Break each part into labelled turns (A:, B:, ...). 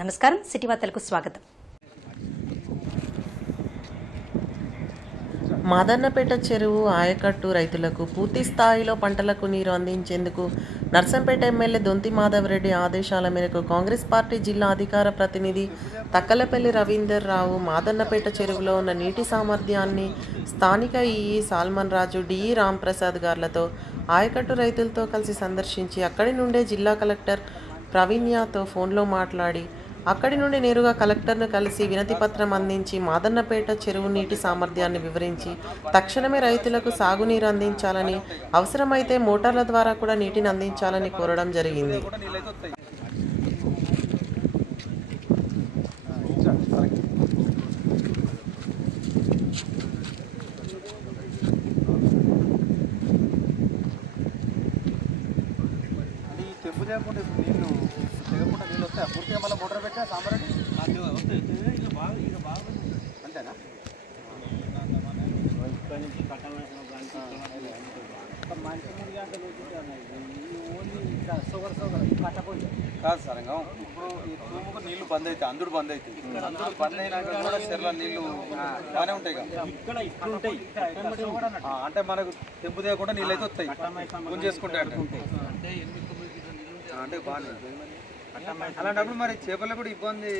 A: నమస్కారం. సిటీ వార్తలకు స్వాగతం.
B: మాదన్నపేట చెరువు ఆయకట్టు రైతులకు పూర్తి స్థాయిలో పంటలకు నీరు అందించేందుకు నర్సంపేట ఎమ్మెల్యే దొంతి మాధవరెడ్డి ఆదేశాల మేరకు కాంగ్రెస్ పార్టీ జిల్లా అధికార ప్రతినిధి తక్కలపల్లి రవీందర్ రావు మాదన్నపేట చెరువులో ఉన్న నీటి సామర్థ్యాన్ని స్థానిక ఈఈ సాల్మన్ రాజు డిఈ రాంప్రసాద్ గార్లతో ఆయకట్టు రైతులతో కలిసి సందర్శించి అక్కడి నుండే జిల్లా కలెక్టర్ ప్రవీణ్యతో ఫోన్లో మాట్లాడి అక్కడి నుండి నేరుగా కలెక్టర్ను కలిసి వినతి పత్రం అందించి మాదన్నపేట చెరువు నీటి సామర్థ్యాన్ని వివరించి తక్షణమే రైతులకు సాగునీరు అందించాలని అవసరమైతే మోటార్ల ద్వారా కూడా నీటిని అందించాలని కోరడం జరిగింది.
C: లేకుండా ఇప్పుడు నీళ్ళు వస్తాయి పూర్తిగా మళ్ళీ మోటార్ పెట్టా? సాంబారండి అంతేనా? కాదు సార్ ఇంకా ఇప్పుడు ఈ తూముకు నీళ్ళు బంద్ అవుతాయి అందుడు బంద్ అవుతాయి అందుడు బంద్ అయినాక కూడా చెర్ల నీళ్ళు బాగానే ఉంటాయి కదా. అంటే మనకు తెంపు తీయకుండా నీళ్ళు అయితే వస్తాయి గుంజేసుకుంటాయి అంటే. బాగానే అలాంటప్పుడు మరి చేపలకు కూడా ఇబ్బంది.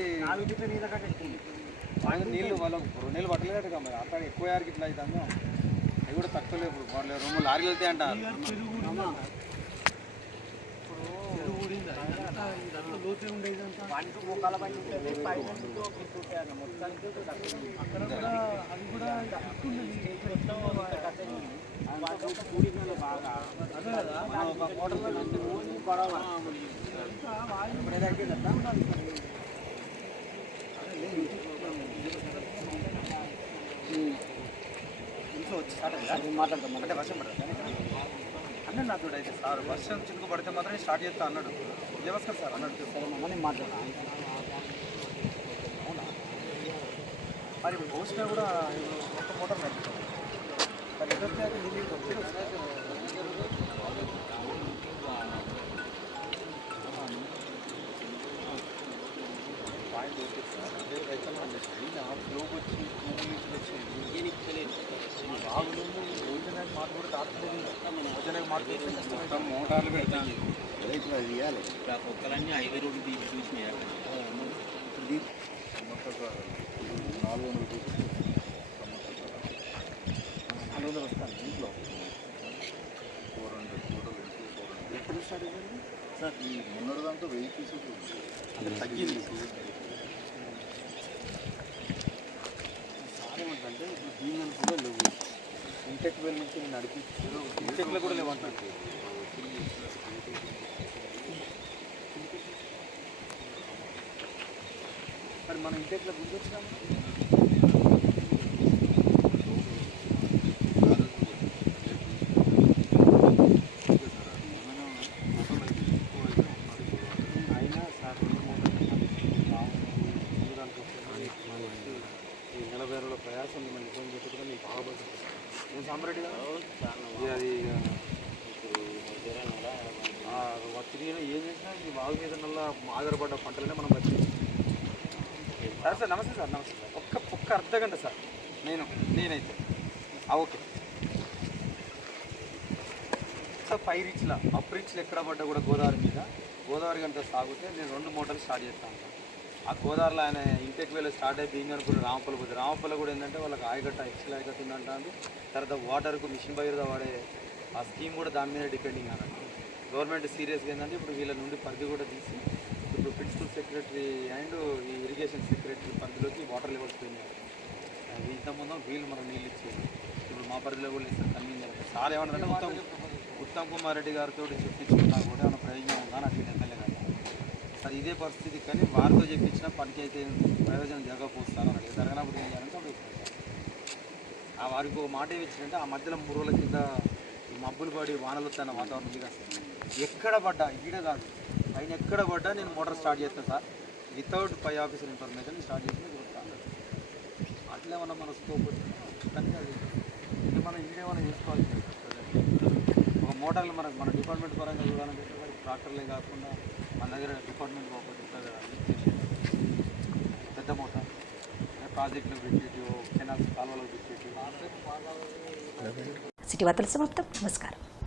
C: నీళ్ళు వాళ్ళం నీళ్ళు పట్టలేదు కదా మరి. అక్కడ ఎక్కువ యారికి ఇట్లా అవుతుందో. అవి కూడా తక్కువ లేవు ఇప్పుడు వాళ్ళు రెండు లారీలు వెళ్తాయి అంట. అక్కడ వచ్చి స్టార్ట్ మాట్లాడతాం. అంటే వర్షం పడదు అన్న నాతో అయితే సార్ వర్షం చినుకు పడితే మాత్రం స్టార్ట్ చేస్తా అన్నాడు నమస్కారం సార్ అన్నాడు సరే మాట్లాడతా అవునా మరి ఇప్పుడు కూడా ఒక్క మోటార్ నడుపుతాం మరి ఎదురు నీళ్ళు వస్తాయి పాయింట్ రేపు రైతులు అయినా ఫ్లోకి వచ్చి భూమి నుంచి వచ్చి బాగుంది యోజనకి మాట కూడా దాటలేదు యోజనకి మాట మొత్తం మోటార్లు పెడతాను
D: ఒక్కలన్నీ ఐదు రోడ్డు తీసి చూసినాయి
C: నాలుగు వందలు నాలుగు స్టార్ట్ అయ్యింది సార్ ఈ మొన్నటి దాంతో వెయ్యి పీసెస్ అంటే తగ్గింది. సార్ ఏమంటే ఇప్పుడు దీని కూడా లేవు. ఇంటెక్ వెల్ నుంచి నడిపి ఇంటెక్లో కూడా లేవంటారు మరి మనం ఇంటెక్లో గుర్తొచ్చినాము రోజుల ప్రయాసం మిమ్మల్ని ఇబ్బంది పెట్టుకుని మీకు బాగుపడుతుంది నేను సాంబరెడ్డి అది తిరిగిన ఏం చేసినా ఈ వాగు మీద ఆధారపడ్డ పంటలనే మనం బతికి సార్ సార్ నమస్తే సార్ నమస్తే సార్. ఒక్క ఒక్క అర్ధ గంట సార్. నేను నేనైతే. ఓకే. సార్ పై రీచ్లో అప్ రీచ్లు ఎక్కడ పడ్డా కూడా గోదావరి మీద? గోదావరి కనుక సాగితే నేను రెండు మోటార్లు స్టార్ట్ చేస్తాను సార్ ఆ గోదావరిలో ఆయన ఇంటెక్ వేలో స్టార్ట్ అయితే దీని రామపల్లి పోతే రామపల్లి కూడా ఏంటంటే వాళ్ళకి ఆయకట్ట ఎక్స్ట్రా ఆయకట్ట ఉందంటారు తర్వాత వాటర్కు మిషన్ భగీరథ వాడే ఆ స్కీమ్ కూడా దాని మీద డిపెండింగ్ అన్నట్టు. గవర్నమెంట్ సీరియస్గా ఏంటంటే ఇప్పుడు వీళ్ళ నుండి పరిధి కూడా తీసి ఇప్పుడు ప్రిన్సిపల్ సెక్రటరీ అండ్ ఈ ఇరిగేషన్ సెక్రటరీ పరిధిలోకి వాటర్ లెవెల్స్ పోయినాయి. ఇంతకుముందు వీళ్ళు మనకు నీళ్ళు ఇచ్చేది. ఇప్పుడు మా పరిధిలో కూడా ఇస్తారు కన్వీన్ సార్ ఏమన్నారంటే మొత్తం ఉత్తమ్ కుమార్ రెడ్డి గారితో చెప్పించుకున్నా కూడా ఏమైనా ప్రయోజనం ఉందా? నాకు సార్ ఇదే పరిస్థితి. కానీ వారితో చెప్పించిన పనికి అయితే ప్రయోజనం జరగకపోస్తాను అన్నది జరగనప్పుడు ఏం చేయాలంటే అప్పుడు ఆ వారికి ఒక మాట ఏమిచ్చిందంటే ఆ మధ్యలో మూడు రోజుల కింద మబ్బులు పడి వానలు వస్తాయన్న వాతావరణం దిగా ఎక్కడ పడ్డా? ఈడ కాదు. పైన ఎక్కడ పడ్డా? నేను మోటార్ స్టార్ట్ చేస్తాను సార్. వితౌట్ పై ఆఫీసర్ ఇన్ఫర్మేషన్ స్టార్ట్ చేసి చెప్తాను అట్లా ఏమన్నా మన స్కోప్ వచ్చిందా అది మనం ఇంకేమైనా చేసుకోవాలి ఒక మోటార్లు మనకు మన డిపార్ట్మెంట్ పరంగా చూడాలంటే ట్రాక్టర్లే కాకుండా మన దగ్గర డిపార్ట్మెంట్ ఒకటి ఉంటుంది పెద్ద మూట ప్రాజెక్టులు పెట్టేటి కెనాల్స్ కాలువలు పెట్టేటి
A: సిటీ వార్తల సమాప్తం. నమస్కారం.